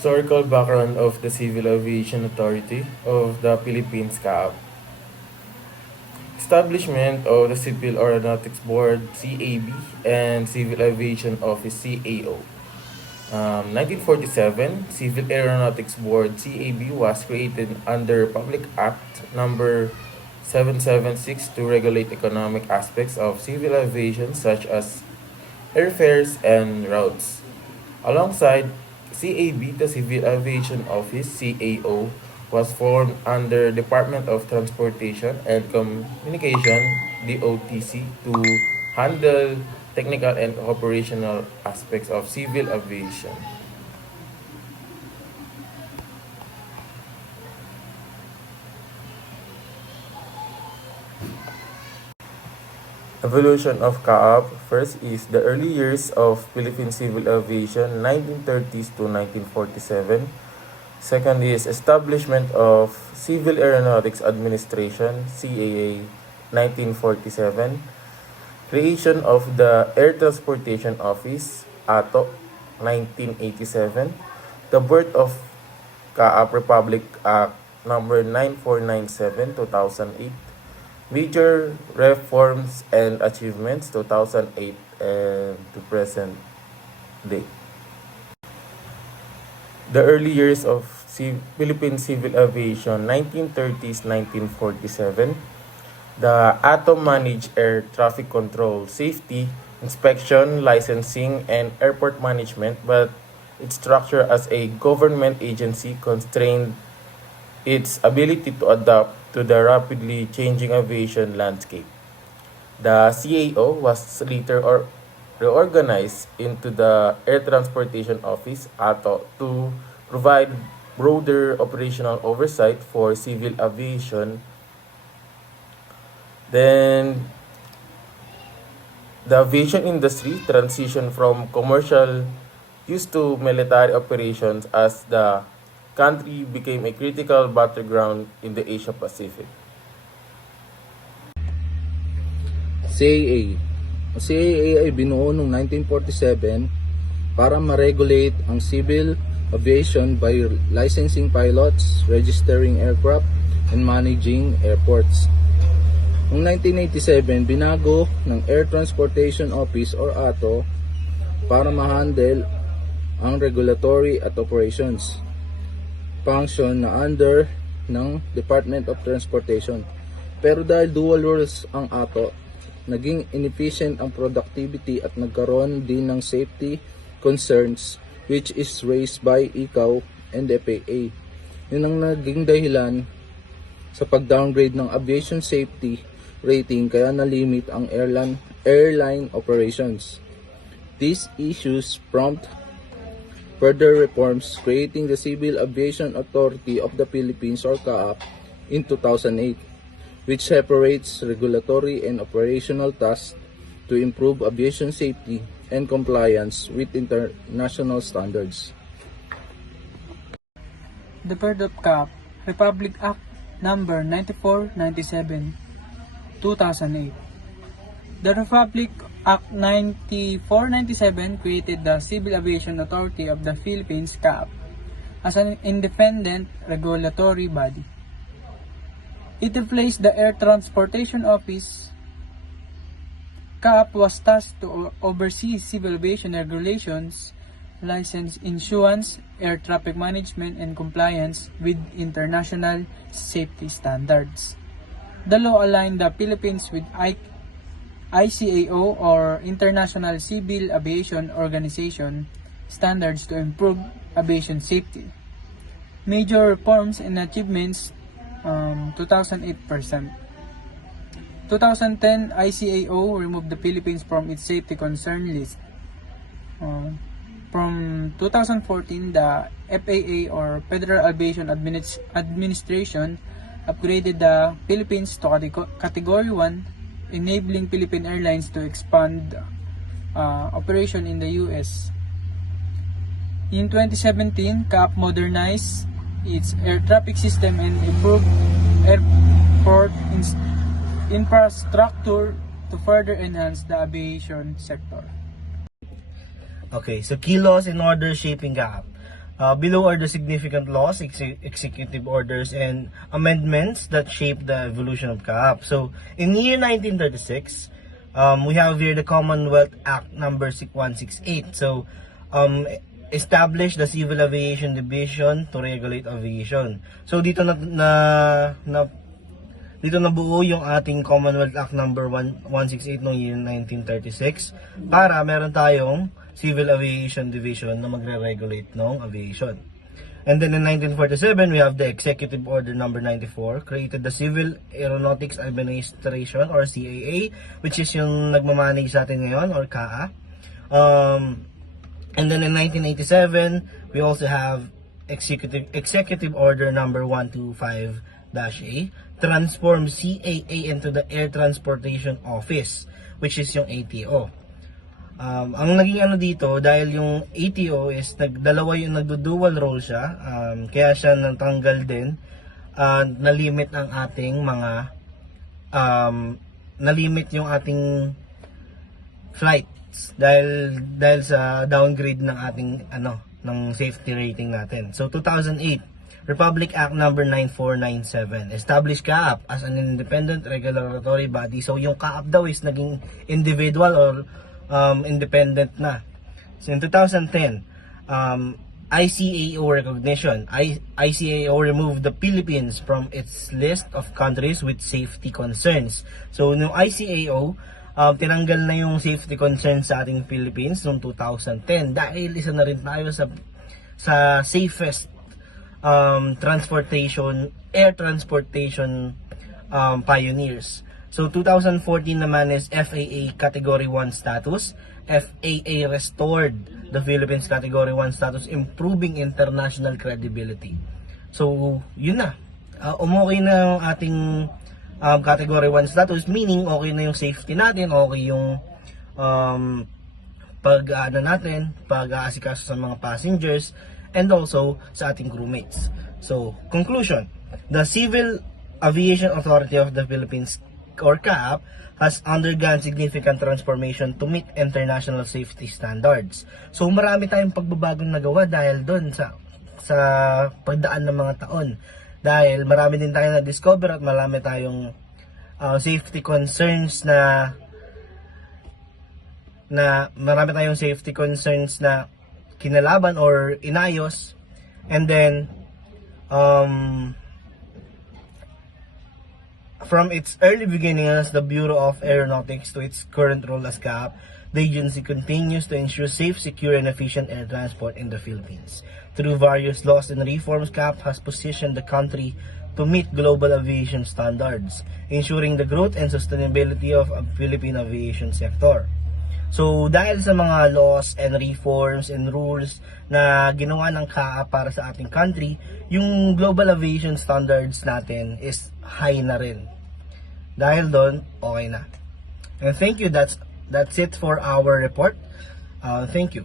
Historical background of the Civil Aviation Authority of the Philippines CAAP. Establishment of the Civil Aeronautics Board CAB and Civil Aviation Office CAO. 1947, Civil Aeronautics Board CAB was created under Public Act number 776 to regulate economic aspects of civil aviation such as airfares and routes. Alongside CAB, the Civil Aviation Office CAO was formed under Department of Transportation and Communication DOTC to handle technical and operational aspects of civil aviation. Evolution of CAAP. First is the early years of Philippine civil aviation, 1930s to 1947. Second is establishment of Civil Aeronautics Administration, CAA, 1947. Creation of the Air Transportation Office, ATO, 1987. The birth of CAAP Republic Act number 9497, 2008. Major reforms and achievements 2008 and to present day. The early years of Philippine civil aviation 1930s 1947. The ATO managed air traffic control, safety, inspection, licensing, and airport management, but its structure as a government agency constrained its ability to adapt to the rapidly changing aviation landscape. The CAO was later reorganized into the Air Transportation Office, ATO, to provide broader operational oversight for civil aviation. Then, the aviation industry transitioned from commercial use to military operations as the country became a critical battleground in the Asia Pacific. CAA. Ang CAA ay binuo noong 1947 para ma-regulate ang civil aviation by licensing pilots, registering aircraft, and managing airports. Noong 1987, binago ng Air Transportation Office or ATO para ma-handle ang regulatory at operations function na under ng Department of Transportation. Pero dahil dual roles ang ATO, naging inefficient ang productivity at nagkaroon din ng safety concerns which is raised by ICAO and FAA. Yun ang naging dahilan sa pag-downgrade ng aviation safety rating kaya na-limit ang airline operations. These issues prompt further reforms, creating the Civil Aviation Authority of the Philippines or CAAP in 2008, which separates regulatory and operational tasks to improve aviation safety and compliance with international standards. The birth of CAAP, Republic Act number 9497, 2008. The Republic Act 9497 created the Civil Aviation Authority of the Philippines CAAP as an independent regulatory body. It replaced the Air Transportation Office. CAAP was tasked to oversee civil aviation regulations, license issuance, air traffic management, and compliance with international safety standards. The law aligned the Philippines with ICAO or International Civil Aviation Organization standards to improve aviation safety. Major reforms and achievements 2008%. 2010 ICAO removed the Philippines from its safety concern list. From 2014, the FAA or Federal Aviation Administration upgraded the Philippines to Category 1, enabling Philippine Airlines to expand operation in the US. In 2017, CAAP modernized its air traffic system and improved airport infrastructure to further enhance the aviation sector. Okay, so kilos in order shaping CAAP. Below are the significant laws, executive orders, and amendments that shape the evolution of CAAP. So, in year 1936, we have here the Commonwealth Act number 168. So, established the Civil Aviation Division to regulate aviation. So, dito dito nabuo yung ating Commonwealth Act number 168 noong year 1936 para meron tayong Civil Aviation Division na magre-regulate ng aviation. And then in 1947, we have the Executive Order number 94, created the Civil Aeronautics Administration or CAA, which is yung nagmamanage sa atin ngayon or CAA. And then in 1987, we also have Executive Order number 125-A, transform CAA into the Air Transportation Office, which is yung ATO. Ang naging ano dito, dahil yung ATO is nagdo-dual role siya, kaya siya natanggal din, na-limit ang ating mga, na-limit yung ating flights dahil sa downgrade ng ating ng safety rating natin. So 2008, Republic Act number 9497 established CAAP as an independent regulatory body. So yung CAAP daw is naging individual or independent na. So in 2010, ICAO recognition. ICAO removed the Philippines from its list of countries with safety concerns. So no ICAO, tinanggal na yung safety concerns sa ating Philippines noong 2010 dahil isa na rin tayo sa safest air transportation pioneers. So 2014 naman is FAA Category 1 status. FAA restored the Philippines Category 1 status, improving international credibility. So yun na. Okay na yung ating Category 1 status, meaning okay na yung safety natin, okay yung pag-aasikaso sa mga passengers, and also sa ating crewmates. So, conclusion, the Civil Aviation Authority of the Philippines or CAAP has undergone significant transformation to meet international safety standards. So marami tayong pagbabagong nagawa dahil doon sa pagdaan ng mga taon. Dahil marami din tayong na-discover at marami tayong safety concerns na kinalaban or inayos. And then from its early beginning as the Bureau of Aeronautics to its current role as CAAP, the agency continues to ensure safe, secure, and efficient air transport in the Philippines. Through various laws and reforms, CAAP has positioned the country to meet global aviation standards, ensuring the growth and sustainability of a Philippine aviation sector. So, dahil sa mga laws and reforms and rules na ginawa ng CAAP para sa ating country, yung global aviation standards natin is high na rin. Dahil doon, okay na. And thank you. That's it for our report. Thank you.